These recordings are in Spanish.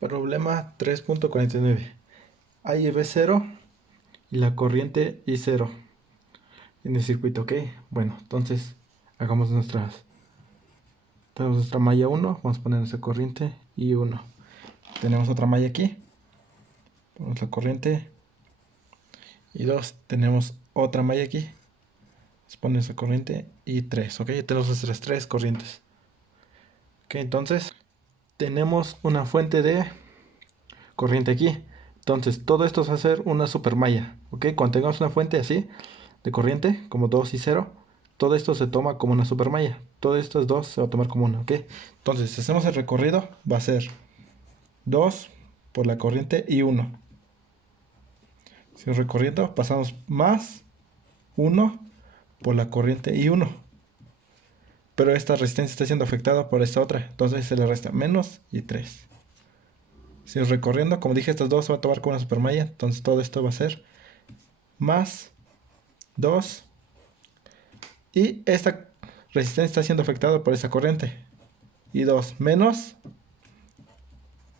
Problema 3.49. A y B 0 y la corriente I 0 en el circuito, ¿ok? Bueno, entonces hagamos tenemos nuestra malla 1, vamos a poner nuestra corriente I1. Tenemos otra malla aquí, ponemos la corriente I2. Tenemos otra malla aquí, vamos a poner nuestra corriente I3, ¿ok? Tenemos nuestras tres corrientes. Ok, entonces tenemos una fuente de corriente aquí. Entonces, todo esto va a ser una supermalla, ¿ok? Cuando tengamos una fuente así de corriente, como 2 y 0, todo esto se toma como una supermalla. Todos estos dos se va a tomar como una, ¿ok? Entonces, si hacemos el recorrido, va a ser 2 por la corriente y 1. Si recorriendo, pasamos más 1 por la corriente y 1. Pero esta resistencia está siendo afectada por esta otra. Entonces se le resta menos y 3. Si recorriendo, como dije, estas dos se van a tomar como una supermalla. Entonces todo esto va a ser más 2. Y esta resistencia está siendo afectada por esa corriente. Y 2 menos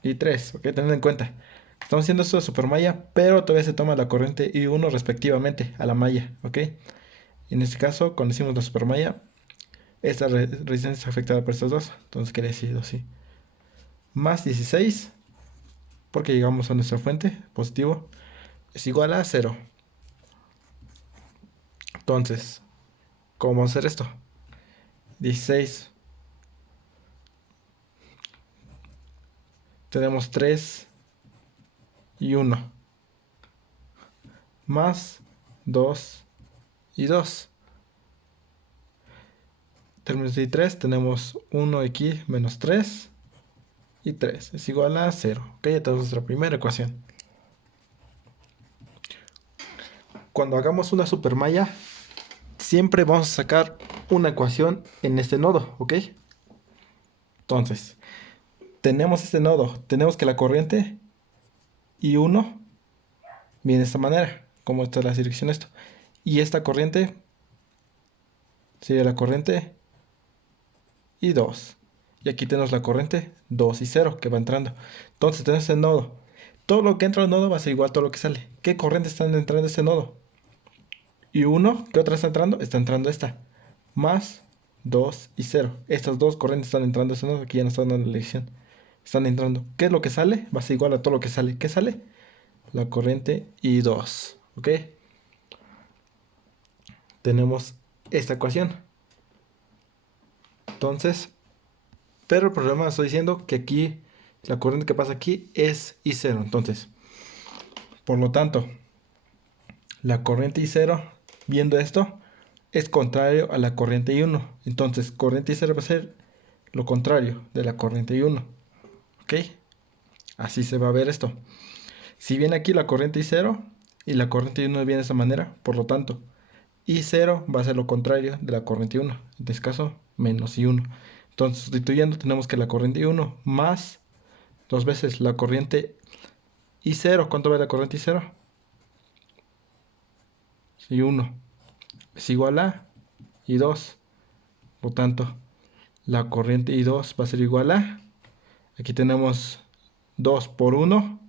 y 3. Ok, tened en cuenta. Estamos haciendo esto de supermalla, pero todavía se toma la corriente y 1 respectivamente a la malla. Ok. En este caso, cuando hicimos la supermalla, esta resistencia está afectada por estas dos. Entonces quiere decir así. Más 16, porque llegamos a nuestra fuente, positivo, es igual a 0. Entonces, ¿cómo hacer esto? 16. Tenemos 3 y 1. Más 2 y 2. Términos de 3 tenemos 1 aquí menos 3 y 3 es igual a 0. Ok, ya tenemos nuestra primera ecuación. Cuando hagamos una supermalla, siempre vamos a sacar una ecuación en este nodo, ¿ok? Entonces, tenemos este nodo, tenemos que la corriente I1 viene de esta manera, como está la dirección esto. Y esta corriente sería la corriente I2. Y aquí tenemos la corriente 2 y 0 que va entrando. Entonces tenemos el nodo. Todo lo que entra al nodo va a ser igual a todo lo que sale. ¿Qué corrientes están entrando a este nodo? Y1, ¿qué otra está entrando? Está entrando esta. Más 2 y 0. Estas dos corrientes están entrando a este nodo. Aquí ya no están dando la elección. Están entrando. ¿Qué es lo que sale? Va a ser igual a todo lo que sale. ¿Qué sale? La corriente I2. ¿Ok? Tenemos esta ecuación. Entonces, pero el problema estoy diciendo que aquí la corriente que pasa aquí es I0. Entonces, por lo tanto, la corriente I0, viendo esto, es contrario a la corriente I1. Entonces, corriente I0 va a ser lo contrario de la corriente I1. ¿Ok? Así se va a ver esto. Si viene aquí la corriente I0 y la corriente I1 viene de esta manera, por lo tanto, I0 va a ser lo contrario de la corriente I1. En este caso, menos I1. Entonces, sustituyendo, tenemos que la corriente I1 más dos veces la corriente I0. ¿Cuánto vale la corriente I0? I1 es igual a I2. Por tanto, la corriente I2 va a ser igual a, aquí tenemos 2 por 1,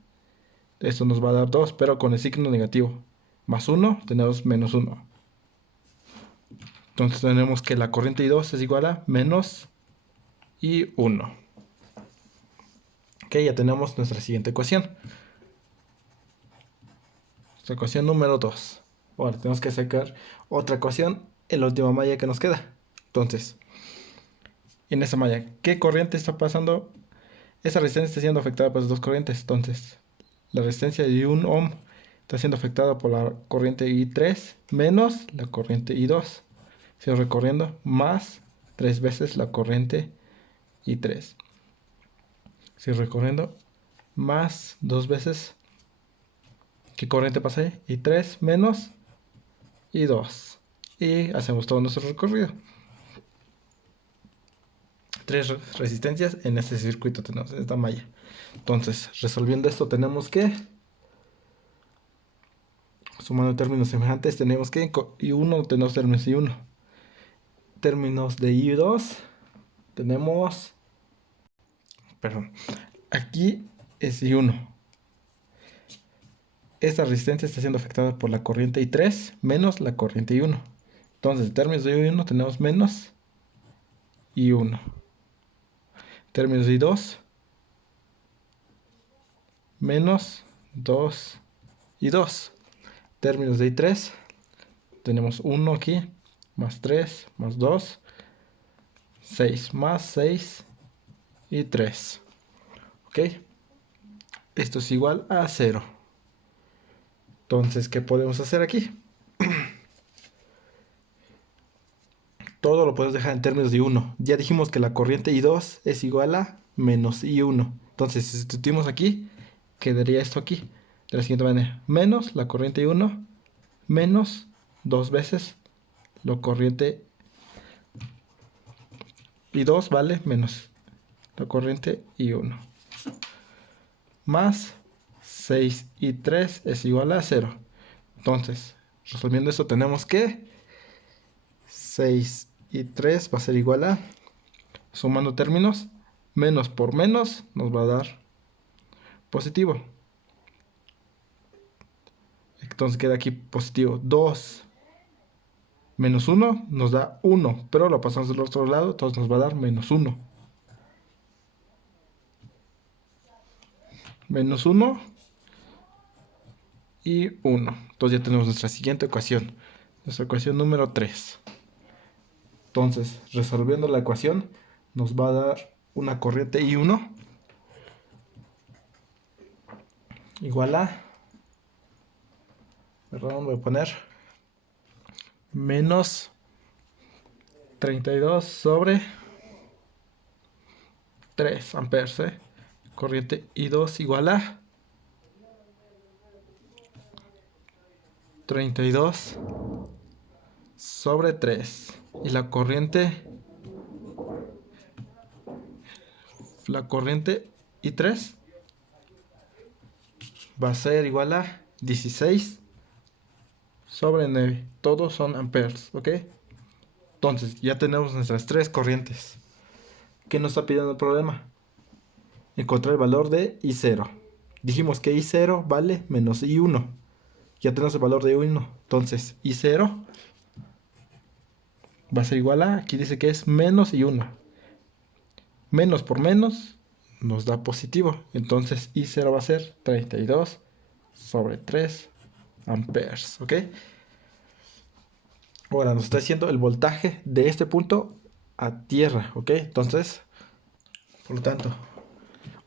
esto nos va a dar 2, pero con el signo negativo. Más 1, tenemos menos 1. Entonces tenemos que la corriente I2 es igual a menos I1. Ok, ya tenemos nuestra siguiente ecuación. Nuestra ecuación número 2. Ahora tenemos que sacar otra ecuación en la última malla que nos queda. Entonces, en esta malla, ¿qué corriente está pasando? Esa resistencia está siendo afectada por las dos corrientes. Entonces, la resistencia de 1 ohm está siendo afectada por la corriente I3 menos la corriente I2. Sigo recorriendo más 3 veces la corriente I3. Sigo recorriendo más 2 veces. ¿Qué corriente pasa ahí? I3 menos I2. Y hacemos todo nuestro recorrido. Tres resistencias en este circuito tenemos, en esta malla. Entonces, resolviendo esto tenemos que, sumando términos semejantes, tenemos que I1 tenemos términos I1. Términos de I2 tenemos, perdón, aquí es I1. Esta resistencia está siendo afectada por la corriente I3 menos la corriente I1. Entonces, en términos de I1 tenemos menos I1. En términos de I2, menos 2 I2. En términos de I3, tenemos 1 aquí, más 3, más 2, 6, más 6 y 3. ¿Ok? Esto es igual a 0. Entonces, ¿qué podemos hacer aquí? Todo lo podemos dejar en términos de I1. Ya dijimos que la corriente I2 es igual a menos I1. Entonces, si sustituimos aquí, quedaría esto aquí. De la siguiente manera. Menos la corriente I1 menos 2 veces la corriente I2, ¿vale? Menos la corriente I1. Más 6 y 3 es igual a 0. Entonces, resolviendo esto tenemos que 6 y 3 va a ser igual a, sumando términos, menos por menos nos va a dar positivo. Entonces queda aquí positivo 2 menos 1 nos da 1, pero lo pasamos del otro lado, entonces nos va a dar menos 1. Menos 1 y 1. Entonces ya tenemos nuestra siguiente ecuación. Nuestra ecuación número 3. Entonces, resolviendo la ecuación, nos va a dar una corriente I1 igual a, perdón, voy a poner menos 32 sobre 3 amperes. Corriente I2 igual a 32 sobre 3. Y la corriente I3 va a ser igual a 16 sobre 9. Todos son amperes, ¿ok? Entonces, ya tenemos nuestras tres corrientes. ¿Qué nos está pidiendo el problema? Encontrar el valor de I0. Dijimos que I0 vale menos I1. Ya tenemos el valor de I1. Entonces, I0 va a ser igual a, aquí dice que es menos I1. Menos por menos nos da positivo. Entonces, I0 va a ser 32 sobre 3 amperes, ¿ok? Ahora nos está diciendo el voltaje de este punto a tierra, ¿ok? Entonces, por lo tanto,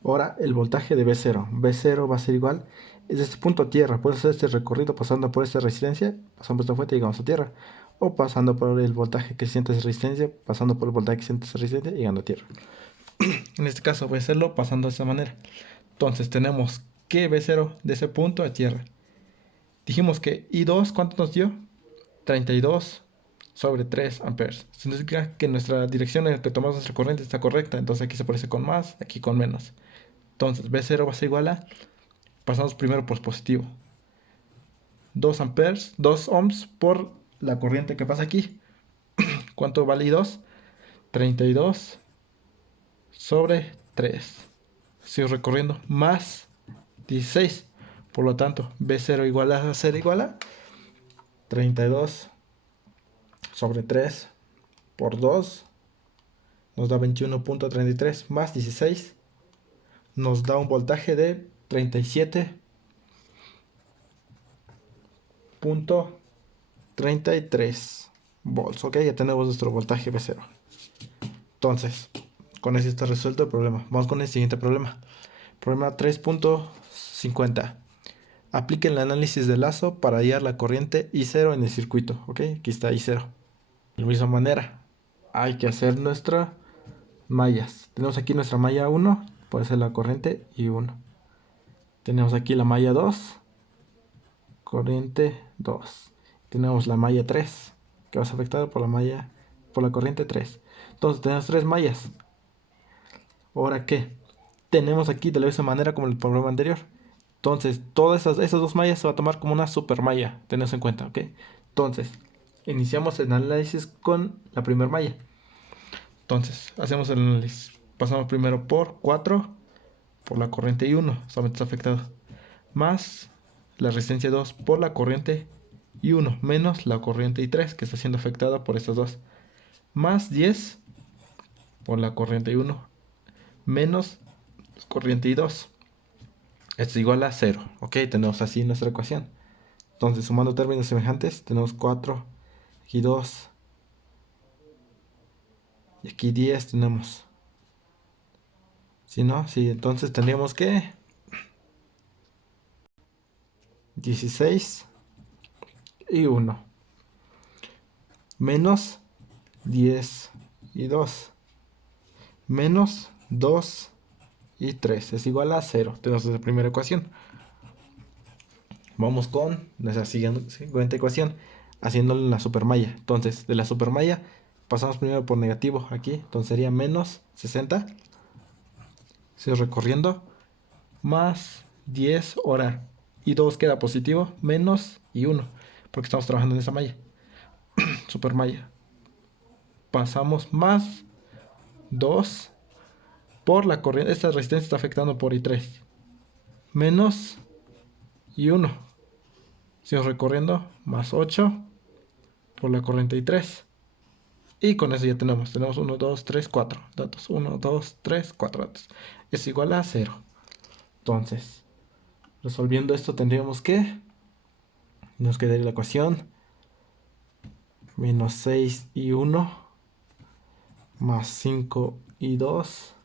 ahora el voltaje de B0. B0 va a ser igual, es de este punto a tierra. Puedes hacer este recorrido pasando por esta resistencia, pasando por esta fuente y llegamos a tierra. O pasando por el voltaje que siente esa resistencia, pasando por el voltaje que siente esa resistencia y llegando a tierra. En este caso voy a hacerlo pasando de esta manera. Entonces tenemos que B0 de ese punto a tierra. Dijimos que I2, ¿cuánto nos dio? 32 sobre 3 amperes. Esto significa que nuestra dirección en la que tomamos nuestra corriente está correcta. Entonces aquí se aparece con más, aquí con menos. Entonces B0 va a ser igual a, pasamos primero por positivo, 2 amperes, 2 ohms por la corriente que pasa aquí. ¿Cuánto vale I2? 32 sobre 3. Sigo recorriendo, más 16. Por lo tanto, B0 igual a ser igual a 32 sobre 3 por 2 nos da 21.33 más 16 nos da un voltaje de 37.33 volts. Ok, ya tenemos nuestro voltaje B0. Entonces, con eso está resuelto el problema. Vamos con el siguiente problema. Problema 3.50. Aplique el análisis de lazo para hallar la corriente I0 en el circuito. Ok, aquí está I0. De la misma manera, hay que hacer nuestras mallas. Tenemos aquí nuestra malla 1, puede ser la corriente I1. Tenemos aquí la malla 2, corriente 2. Tenemos la malla 3, que va a ser afectada por la corriente 3. Entonces tenemos tres mallas. Ahora, ¿qué? Tenemos aquí de la misma manera como el problema anterior. Entonces, todas esas dos mallas se va a tomar como una super malla. Tened en cuenta, ¿ok? Entonces, iniciamos el análisis con la primera malla. Entonces, hacemos el análisis. Pasamos primero por 4 por la corriente I1, solamente está afectado, más la resistencia 2 por la corriente I1, menos la corriente I3 que está siendo afectada por estas dos, más 10 por la corriente I1, menos corriente I2. Esto es igual a 0. Ok, tenemos así nuestra ecuación. Entonces, sumando términos semejantes, tenemos 4, aquí 2, y aquí 10 tenemos. ¿Sí, no? Sí, entonces tendríamos que 16 y 1, menos 10 y 2, menos 2 y 3 es igual a 0. Tenemos la primera ecuación. Vamos con nuestra siguiente ecuación, haciéndolo en la supermalla. Entonces, de la supermalla pasamos primero por negativo aquí, entonces sería menos 60. Sigo recorriendo, más 10 ahora, y 2 queda positivo, menos y 1, porque estamos trabajando en esa malla, supermalla. Pasamos más 2 por la corriente, esta resistencia está afectando por I3, menos y 1. Sigo recorriendo, más 8 por la corriente I3. Y con eso ya tenemos 1, 2, 3, 4 datos. 1, 2, 3, 4 datos. Es igual a 0. Entonces, resolviendo esto tendríamos que, nos quedaría la ecuación, menos 6 y 1, más 5 y 2,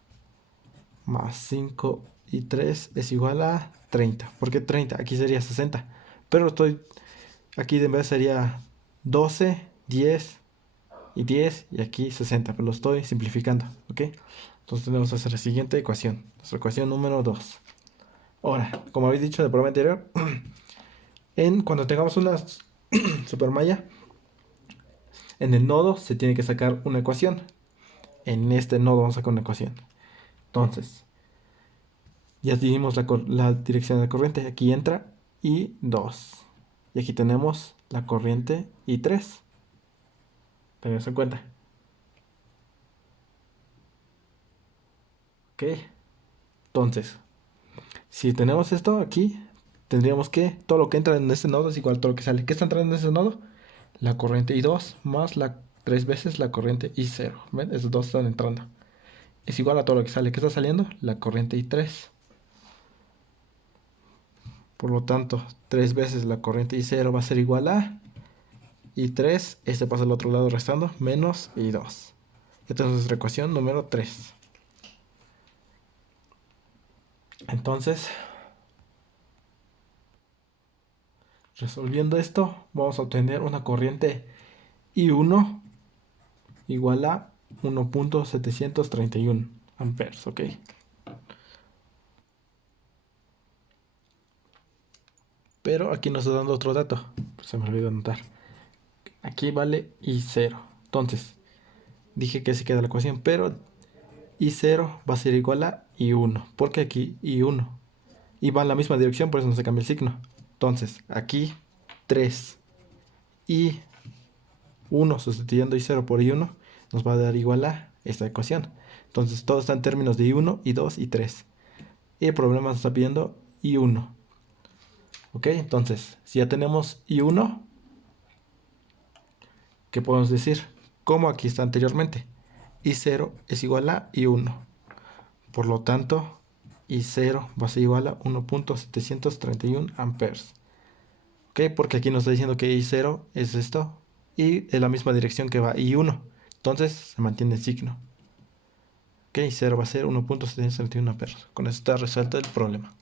más 5 y 3 es igual a 30. ¿Por qué 30? Aquí sería 60. Pero aquí en vez sería 12, 10 y 10 y aquí 60, pero lo estoy simplificando, ¿ok? Entonces tenemos que hacer la siguiente ecuación, nuestra ecuación número 2. Ahora, como habéis dicho en el programa anterior, cuando tengamos una supermalla, en el nodo se tiene que sacar una ecuación. En este nodo vamos a sacar una ecuación. Entonces, ya dimos la dirección de la corriente, aquí entra I2. Y aquí tenemos la corriente I3. Tenemos en cuenta. Ok. Entonces, si tenemos esto aquí, tendríamos que todo lo que entra en este nodo es igual a todo lo que sale. ¿Qué está entrando en ese nodo? La corriente I2 más la 3 veces la corriente I0. ¿Ven? Esos dos están entrando. Es igual a todo lo que sale. ¿Qué está saliendo? La corriente I3. Por lo tanto, 3 veces la corriente I0 va a ser igual a I3. Este pasa al otro lado restando. Menos I2. Esta es nuestra ecuación número 3. Entonces, resolviendo esto, vamos a obtener una corriente I1 igual a 1.731 amperes, ¿ok? Pero aquí nos está dando otro dato, se me olvidó anotar. Aquí vale I0. Entonces, dije que se queda la ecuación, pero I0 va a ser igual a I1, porque aquí I1. Y va en la misma dirección, por eso no se cambia el signo. Entonces, aquí 3 y 1 sustituyendo I0 por I1 nos va a dar igual a esta ecuación. Entonces todo está en términos de I1, I2 y 3. Y el problema nos está pidiendo I1. Ok, entonces si ya tenemos I1, ¿qué podemos decir? Como aquí está anteriormente. I0 es igual a I1. Por lo tanto, I0 va a ser igual a 1.731 amperes. Ok, porque aquí nos está diciendo que I0 es esto. Y en la misma dirección que va I1. Entonces se mantiene el signo. Ok, 0 va a ser 1.731 amperes. Con eso está resuelto el problema.